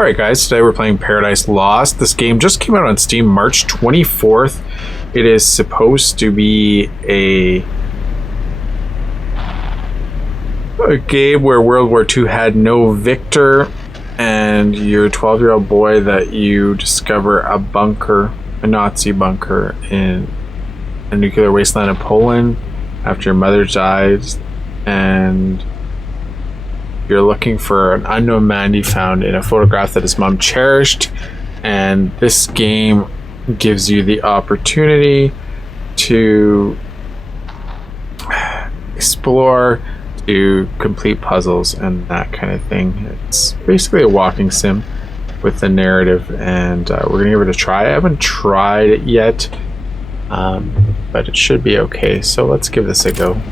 Alright guys, today we're playing Paradise Lost. This game just came out on Steam March 24th. It is supposed to be a game where World War II had no victor, and you're a 12-year-old boy that you discover a bunker, a Nazi bunker in a nuclear wasteland of Poland after your mother dies, and you're looking for an unknown man you found in a photograph that his mom cherished. And this game gives you the opportunity to explore, to complete puzzles and that kind of thing. It's basically a walking sim with a narrative, and we're gonna give it a try. I haven't tried it yet, but it should be okay, so let's give this a go.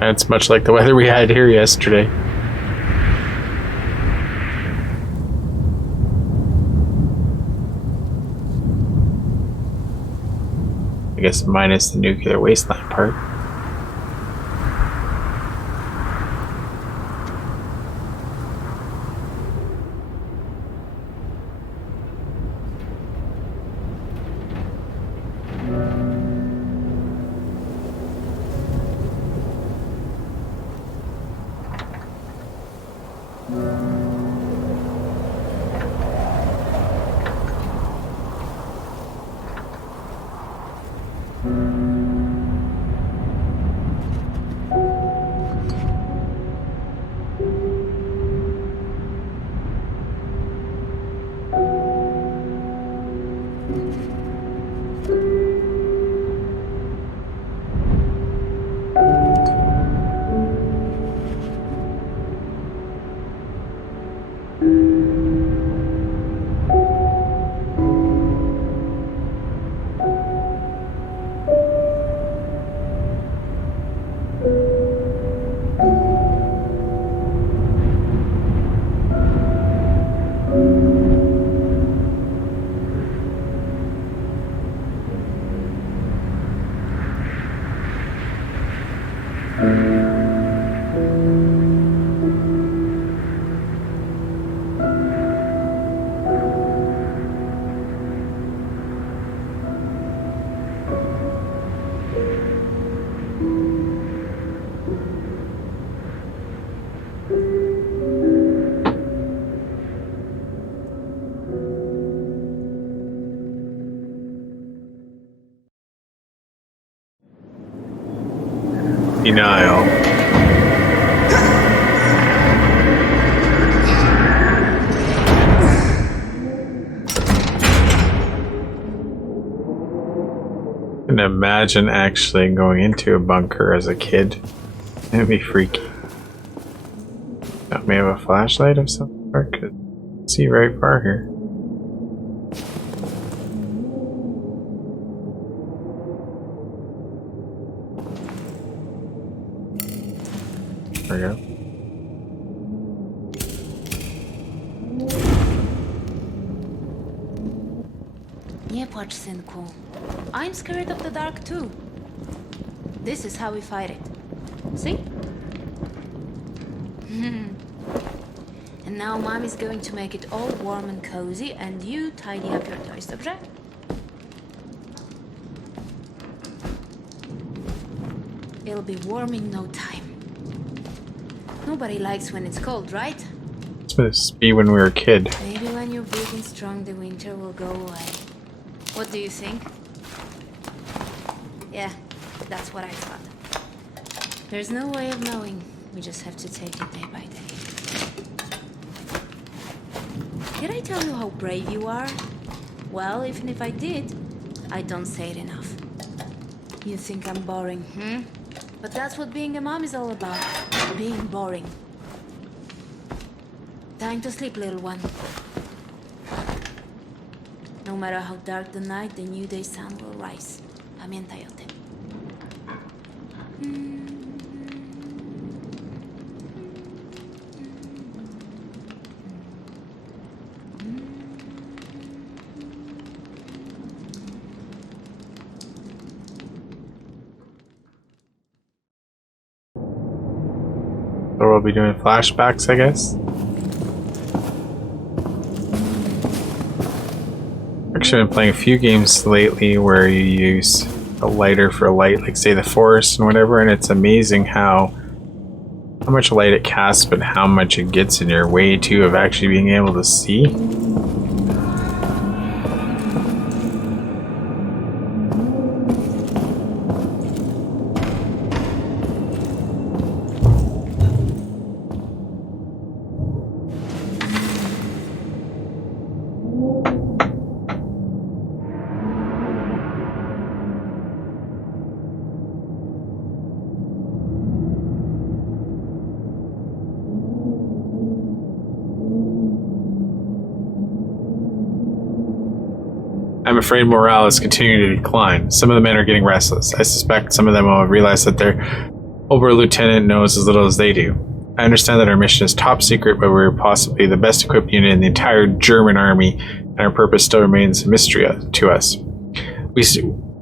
It's much like the weather we had here yesterday. I guess minus the nuclear wasteland part. Denial. I can imagine actually going into a bunker as a kid. It'd be freaky. Got me have a flashlight of some sort. Could see very far here. There we go. Nie płacz, synku. I'm scared of the dark too. This is how we fight it. See? And now Mommy's going to make it all warm and cozy, and you tidy up your toys, dobrze? It'll be warm in no time. Nobody likes when it's cold, right? Christmas be when we were a kid? Maybe when you're big and strong, the winter will go away. What do you think? Yeah, that's what I thought. There's no way of knowing. We just have to take it day by day. Did I tell you how brave you are? Well, even if I did, I don't say it enough. You think I'm boring, But that's what being a mom is all about. Being boring. Time to sleep, little one. No matter how dark the night, the new day sun will rise. Pamiętaj o tym. Or we'll be doing flashbacks, I guess. Actually, I've been playing a few games lately where you use a lighter for light, like say the forest and whatever, and it's amazing how much light it casts, but how much it gets in your way too of actually being able to see. I'm afraid morale is continuing to decline. Some of the men are getting restless. I suspect some of them will realize that their Oberlieutenant knows as little as they do. I understand that our mission is top secret, but we're possibly the best equipped unit in the entire German army, and our purpose still remains a mystery to us.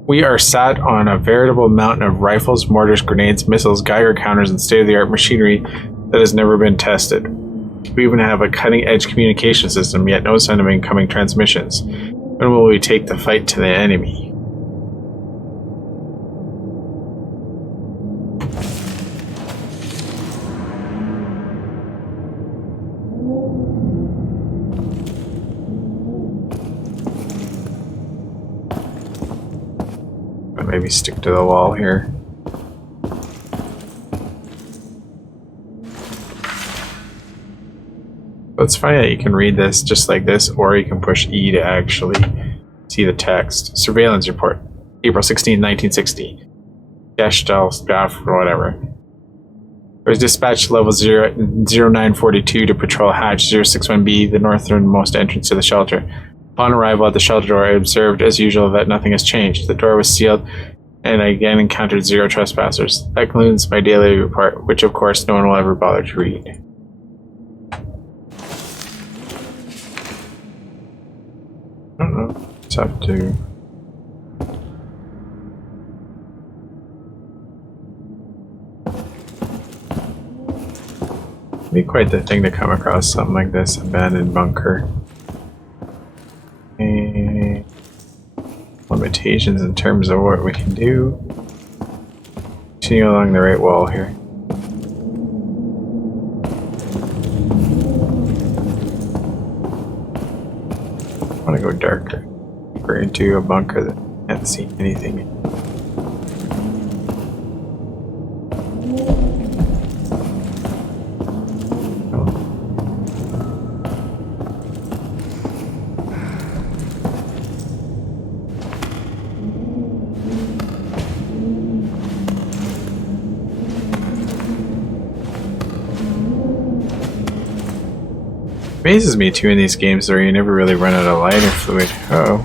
We are sat on a veritable mountain of rifles, mortars, grenades, missiles, Geiger counters, and state-of-the-art machinery that has never been tested. We even have a cutting-edge communication system, yet no sign of incoming transmissions. When will we take the fight to the enemy? Maybe stick to the wall here. It's funny that you can read this just like this, or you can push E to actually see the text. Surveillance report, April 16, 1960. Gestalt staff or whatever. There was dispatch level 0942 to patrol hatch 061B, the northernmost entrance to the shelter. Upon arrival at the shelter door, I observed, as usual, that nothing has changed. The door was sealed, and I again encountered 0 trespassers. That concludes my daily report, which of course no one will ever bother to read. I don't know. Just have to... be quite the thing to come across something like this, abandoned bunker. And limitations in terms of what we can do. Continue along the right wall here. I want to go darker. We're into a bunker that can't see anything. Amazes me too in these games where you never really run out of lighter fluid. Uh-oh.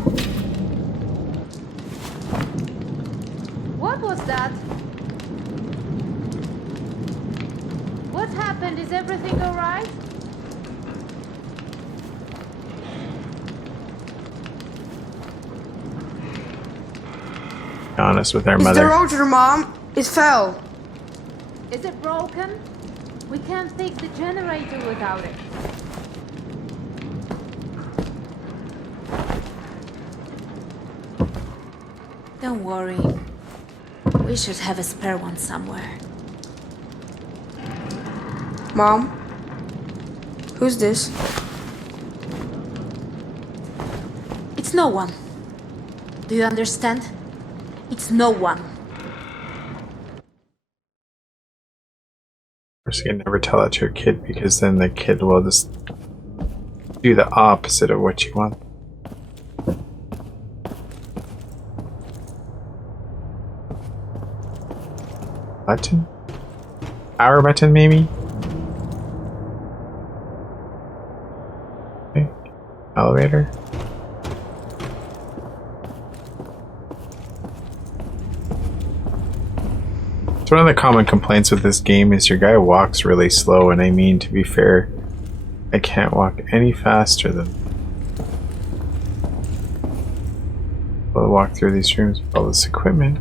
What was that? What happened? Is everything alright? Be honest with our It's mother. the rotor, Mom. It fell. Is it broken? We can't fix the generator without it. Don't worry. We should have a spare one somewhere. Mom, Who's this? It's no one. Do you understand? It's no one. Of course, you can never tell that to your kid because then the kid will just do the opposite of what you want. Button? Power button, maybe? Okay. Elevator? So one of the common complaints with this game is your guy walks really slow, and I mean, to be fair, I can't walk any faster than... I'll walk through these rooms with all this equipment.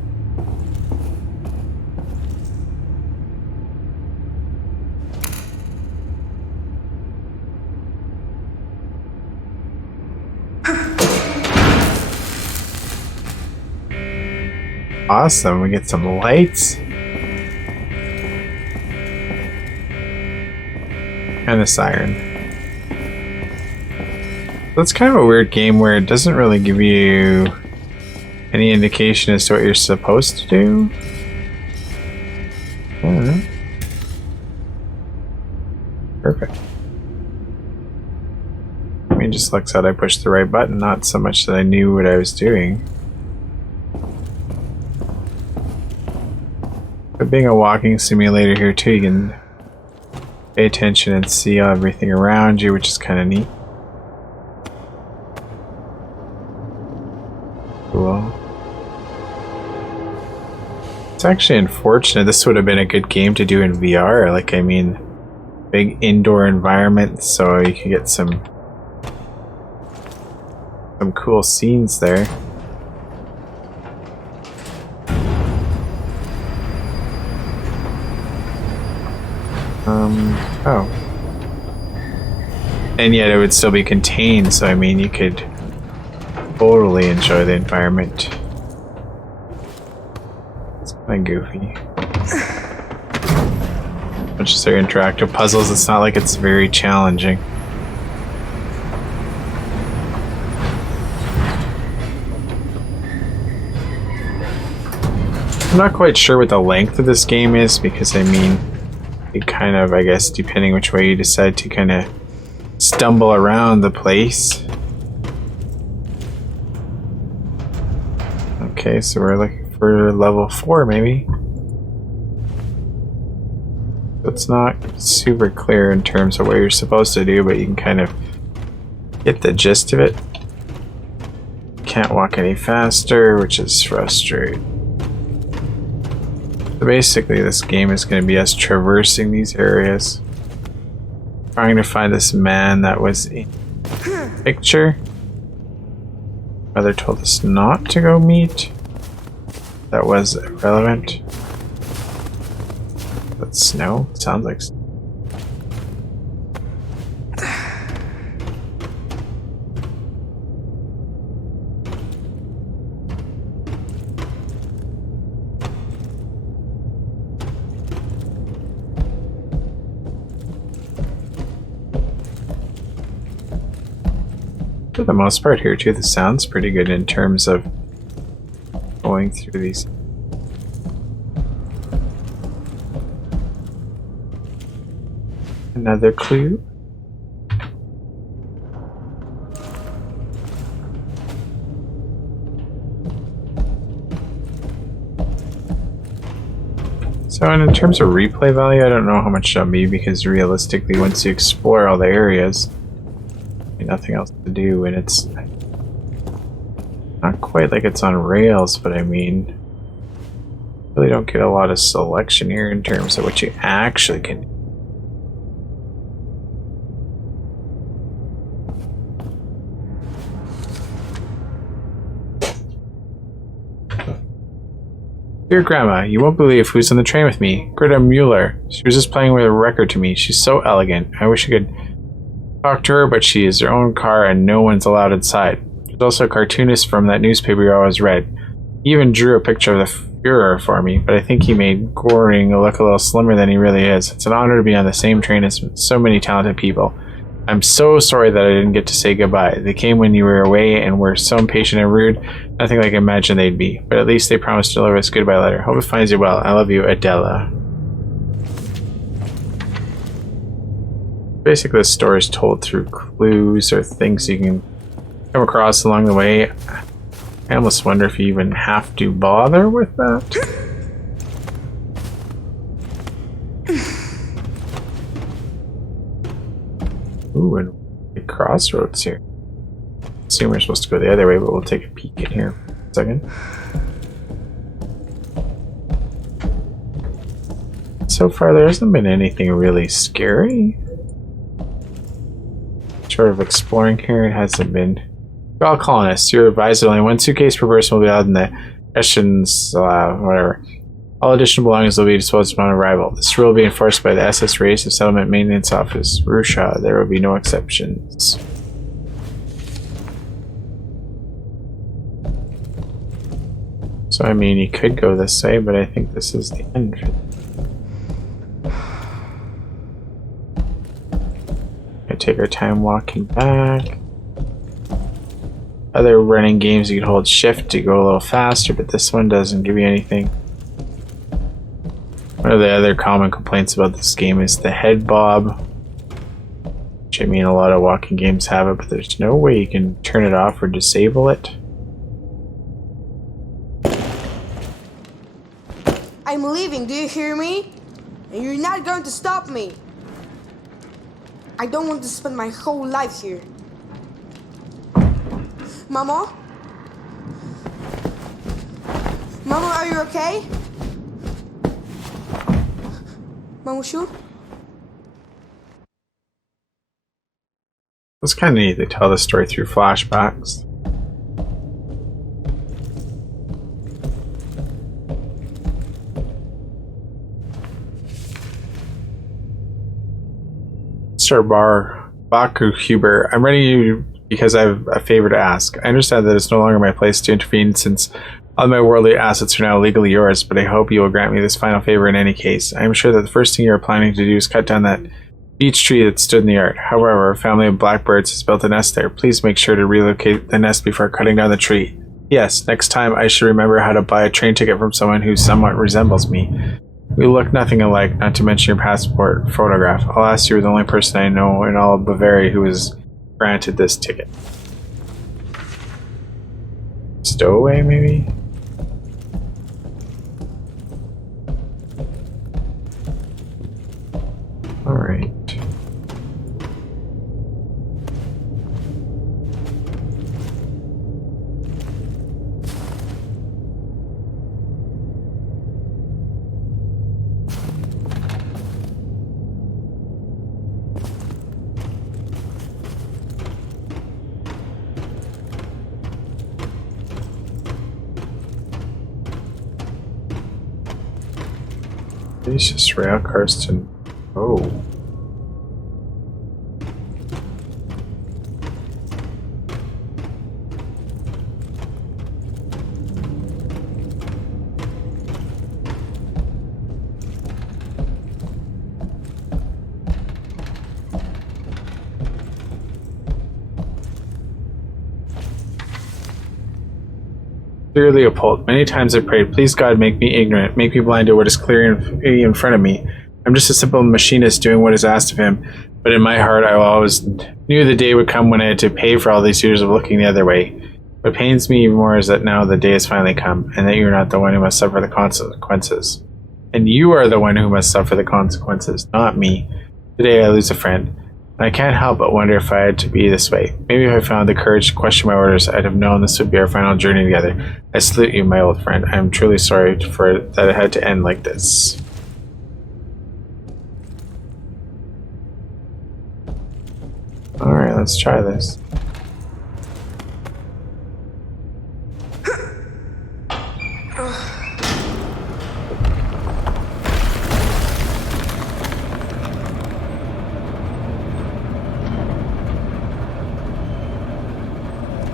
Awesome, we get some lights. And a siren. That's kind of a weird game where it doesn't really give you any indication as to what you're supposed to do. I don't know. Perfect. I mean, just looks out I pushed the right button, not so much that I knew what I was doing. But being a walking simulator here too, you can pay attention and see everything around you, which is kind of neat. Cool. It's actually unfortunate. This would have been a good game to do in VR. Like, I mean, big indoor environment, so you could get some cool scenes there. Oh. And yet it would still be contained, so I mean, you could totally enjoy the environment. It's kind of goofy. Much as they're interactive puzzles, it's not like it's very challenging. I'm not quite sure what the length of this game is, because I mean, you kind of, I guess, depending which way you decide to kind of stumble around the place. Okay, so we're looking for level 4 maybe. It's not super clear in terms of what you're supposed to do, but you can kind of get the gist of it. Can't walk any faster, which is frustrating. So basically this game is going to be us traversing these areas, trying to find this man that was in the picture. Mother told us not to go meet. That was irrelevant. That's snow? Sounds like snow. For the most part here too, the sound's pretty good in terms of going through these. Another clue. So in terms of replay value, I don't know how much that'll be, because realistically once you explore all the areas, nothing else to do, and it's not quite like it's on rails, but I mean, really don't get a lot of selection here in terms of what you actually can do. Dear Grandma, you won't believe who's on the train with me. Greta Mueller. She was just playing with a record to me. She's so elegant. I wish I could talk to her, but she has her own car and no one's allowed inside. There's also a cartoonist from that newspaper you always read. He even drew a picture of the Führer for me, but I think he made Goring look a little slimmer than he really is. It's an honor to be on the same train as so many talented people. I'm so sorry that I didn't get to say goodbye. They came when you were away and were so impatient and rude, nothing like I imagined they'd be. But at least they promised to deliver us a goodbye letter. Hope it finds you well. I love you, Adela. Basically, the story is told through clues or things you can come across along the way. I almost wonder if you even have to bother with that. Ooh, and a crossroads here. I assume we're supposed to go the other way, but we'll take a peek in here for a second. So far, there hasn't been anything really scary. Sort of exploring here, it hasn't been. You're all colonists. You're advised that only one suitcase per person will be allowed in the questions, whatever. All additional belongings will be disposed upon arrival. This rule will be enforced by the SS Race of Settlement Maintenance Office, Rusha. There will be no exceptions. So, I mean, you could go this way, but I think this is the end. I take our time walking back. Other running games, you could hold shift to go a little faster, but this one doesn't give you anything. One of the other common complaints about this game is the head bob. Which I mean, a lot of walking games have it, but there's no way you can turn it off or disable it. I'm leaving, do you hear me? And you're not going to stop me. I don't want to spend my whole life here. Mama? Mama, are you okay? Mamushu? It's kind of neat. They tell the story through flashbacks. Sir Baku Huber, I'm writing you because I have a favor to ask. I understand that it's no longer my place to intervene since all my worldly assets are now legally yours, but I hope you will grant me this final favor in any case. I am sure that the first thing you are planning to do is cut down that beech tree that stood in the yard. However, a family of blackbirds has built a nest there. Please make sure to relocate the nest before cutting down the tree. Yes, next time I should remember how to buy a train ticket from someone who somewhat resembles me. We look nothing alike, not to mention your passport photograph. Alas, you are the only person I know in all of Bavaria who was granted this ticket. Stowaway, maybe? Alright. These just rail cars to... Oh. Dear Leopold, many times I prayed, please God, make me ignorant, make me blind to what is clear in front of me. I'm just a simple machinist doing what is asked of him, but in my heart I always knew the day would come when I had to pay for all these years of looking the other way. What pains me even more is that now the day has finally come, and that you're not the one who must suffer the consequences. And you are the one who must suffer the consequences, not me. Today I lose a friend. I can't help but wonder if I had to be this way. Maybe if I found the courage to question my orders, I'd have known this would be our final journey together. I salute you, my old friend. I am truly sorry for that it had to end like this. Alright, let's try this.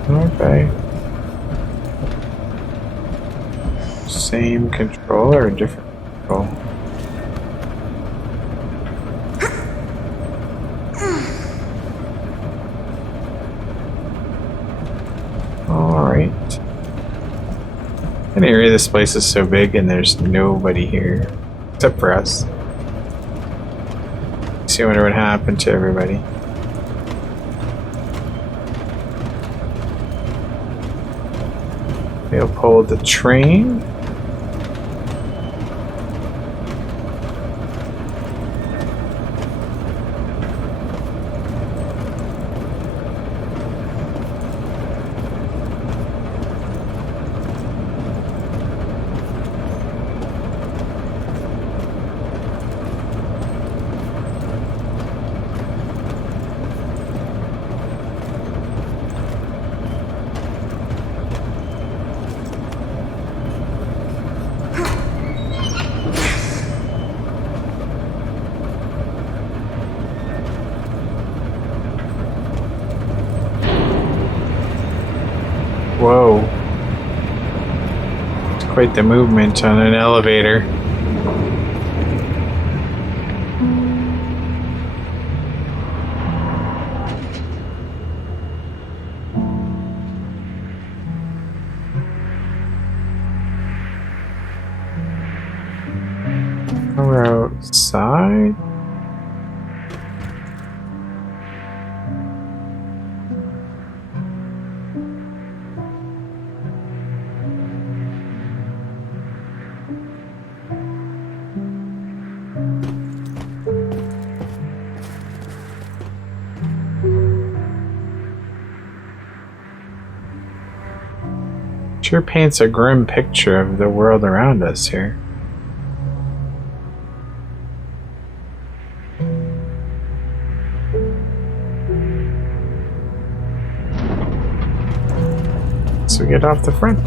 Okay. Same control or different control? An area, this place is so big and there's nobody here. Except for us. See, I wonder what happened to everybody. They'll pull the train. Whoa. It's quite the movement on an elevator. We're outside. Sure paints a grim picture of the world around us here. So we get off the front.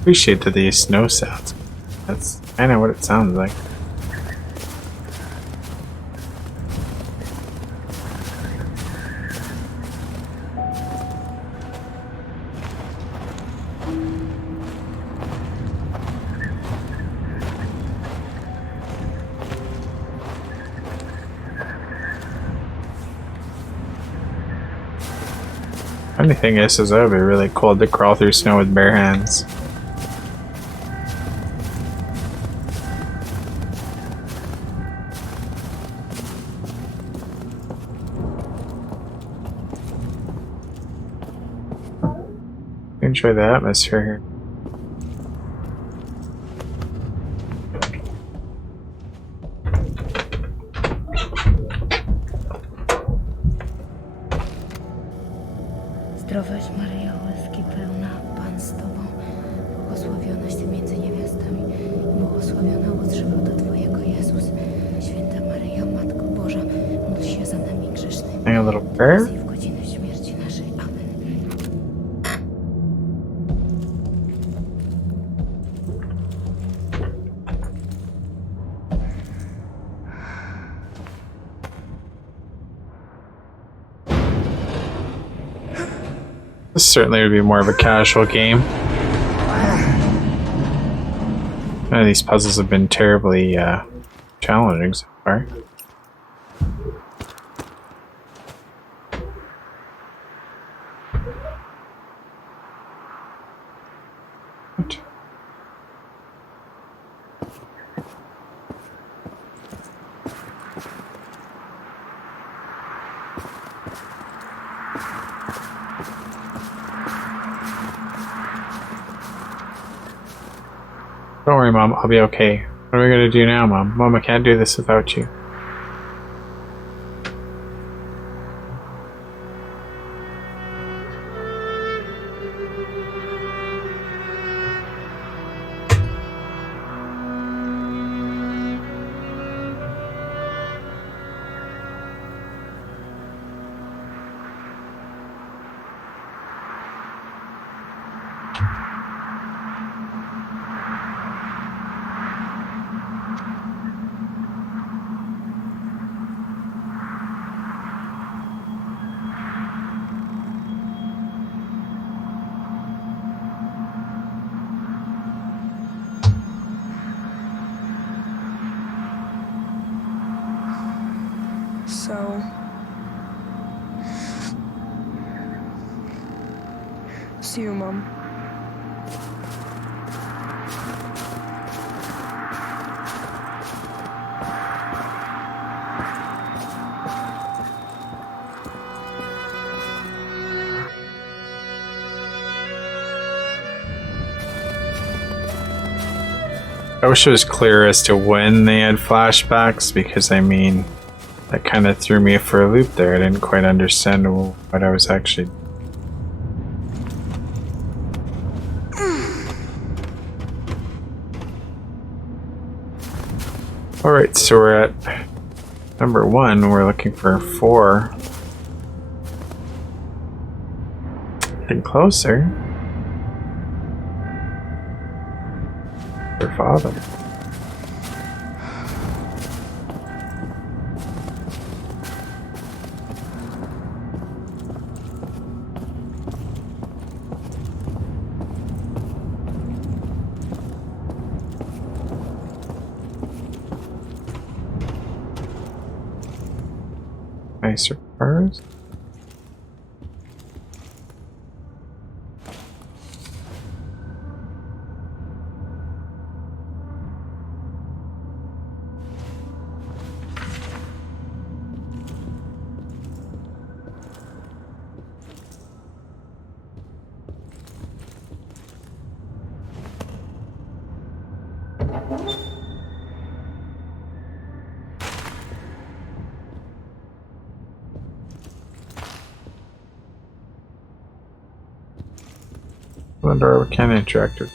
Appreciate that these snow sounds. That's kind of what it sounds like. Funny thing is that would be really cold to crawl through snow with bare hands. Enjoy the atmosphere here. Zdrowaś Maryjo, łaski pełna, Pan z Tobą, błogosławionaś Ty między niewiastami i błogosławiony owoc żywota Twojego, Jezus. Święta Maryjo, Matko Boża, módl się za nami grzesznymi, Hang a little prayer. teraz i w godzinę śmierci naszej. Amen. This certainly would be more of a casual game. None of these puzzles have been terribly challenging so far. What? Don't worry, Mom. I'll be okay. What are we gonna do now, Mom? Mom, I can't do this without you. so... See you, Mom. I wish it was clear as to when they had flashbacks, because I mean, that kind of threw me for a loop there. I didn't quite understand what I was actually. Alright, so we're at number 1. We're looking for 4. Getting closer. Your father. Nicer cars. Wonder we can interact with.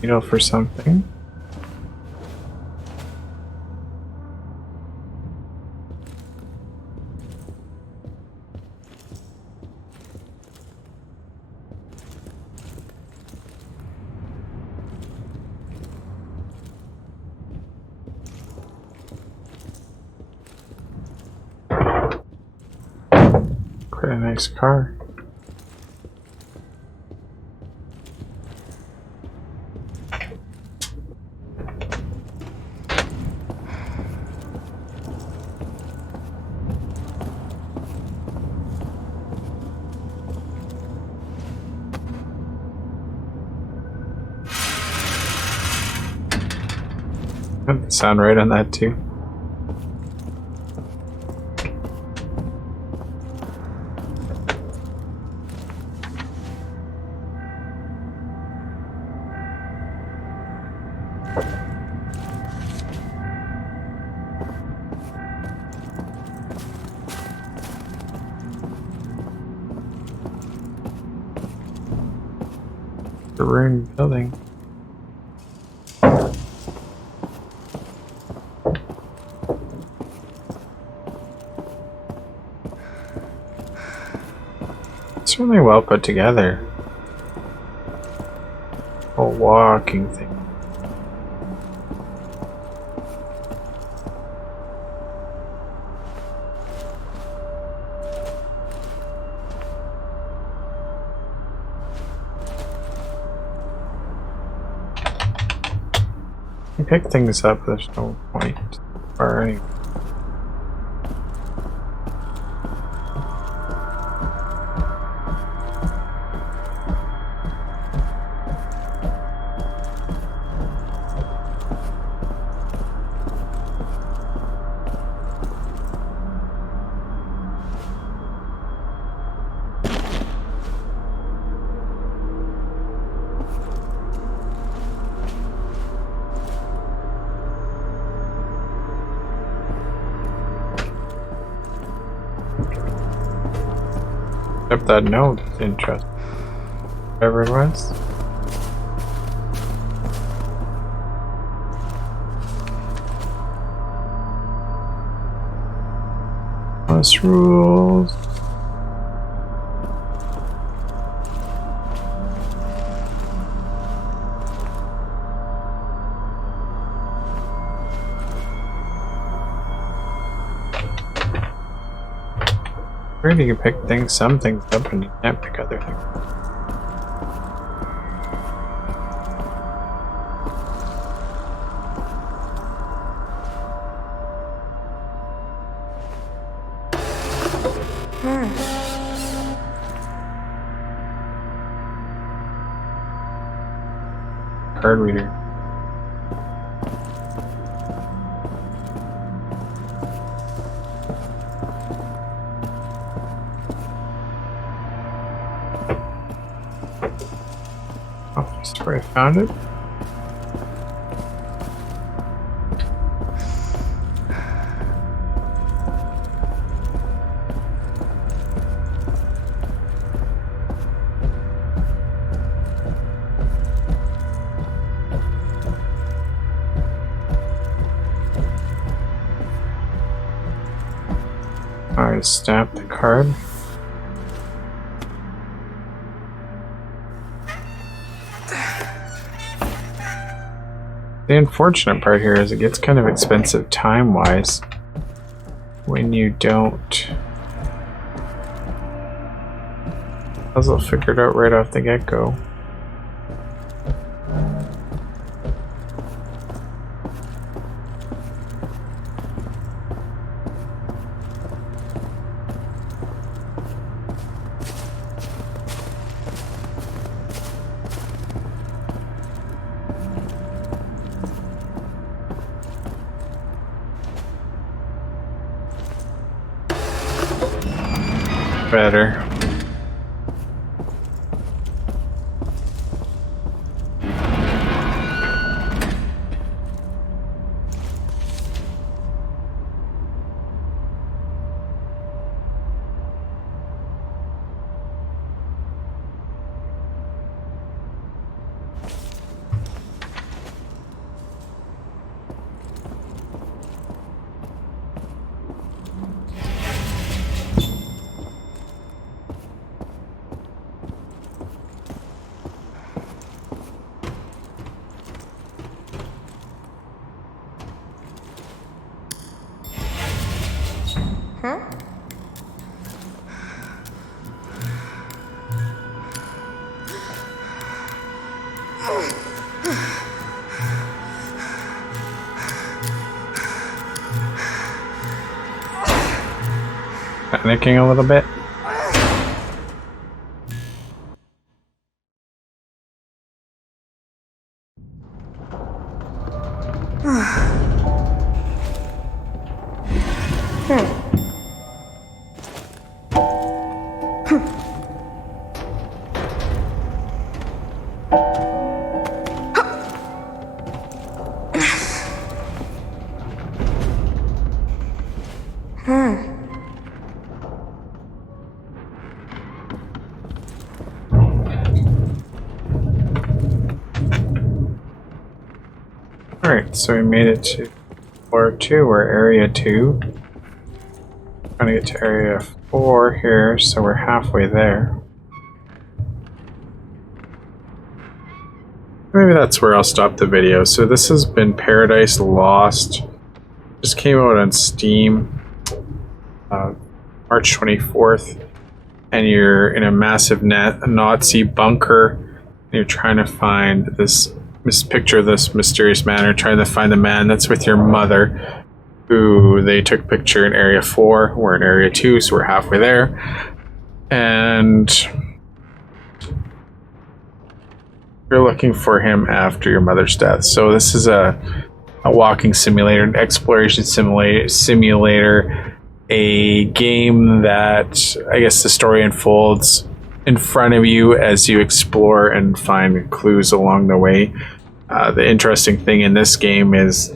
You know, for something. Quite a nice car. Got the sound right on that too. The ruined building. It's really well put together. Whole walking thing. You pick things up, there's no point. Or any. Except that note is interesting. Whatever it was. House rules. Weird, you can pick things, some things up, and you can't pick other things. Card reader. Oh, that's where I found it. Alright, stamp the card. The unfortunate part here is it gets kind of expensive time-wise when you don't puzzle figured out right off the get-go. Better. Panicking a little bit. Alright, so we made it to floor 2 or area 2. Trying to get to area 4 here, so we're halfway there. Maybe that's where I'll stop the video. So this has been Paradise Lost. Just came out on Steam March 24th. And you're in a massive Nazi bunker. And you're trying to find this picture of this mysterious man, or trying to find the man that's with your mother, who they took a picture in area 4. We're in area 2, so we're halfway there. And you're looking for him after your mother's death. So this is a walking simulator, an exploration simulator, a game that I guess the story unfolds in front of you as you explore and find clues along the way. The interesting thing in this game is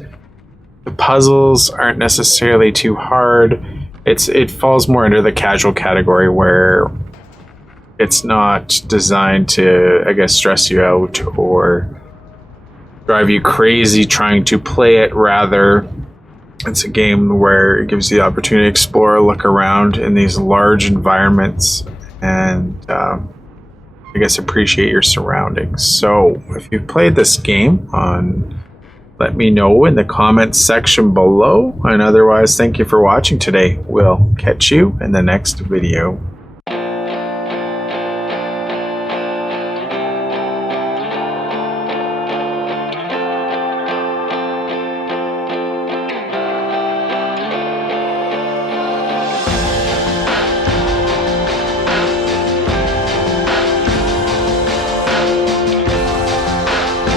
the puzzles aren't necessarily too hard. It falls more under the casual category, where it's not designed to, I guess, stress you out or drive you crazy trying to play it. Rather, it's a game where it gives you the opportunity to explore, look around in these large environments, and I guess appreciate your surroundings. So if you've played this game on let me know in the comments section below. And otherwise, thank you for watching today. We'll catch you in the next video.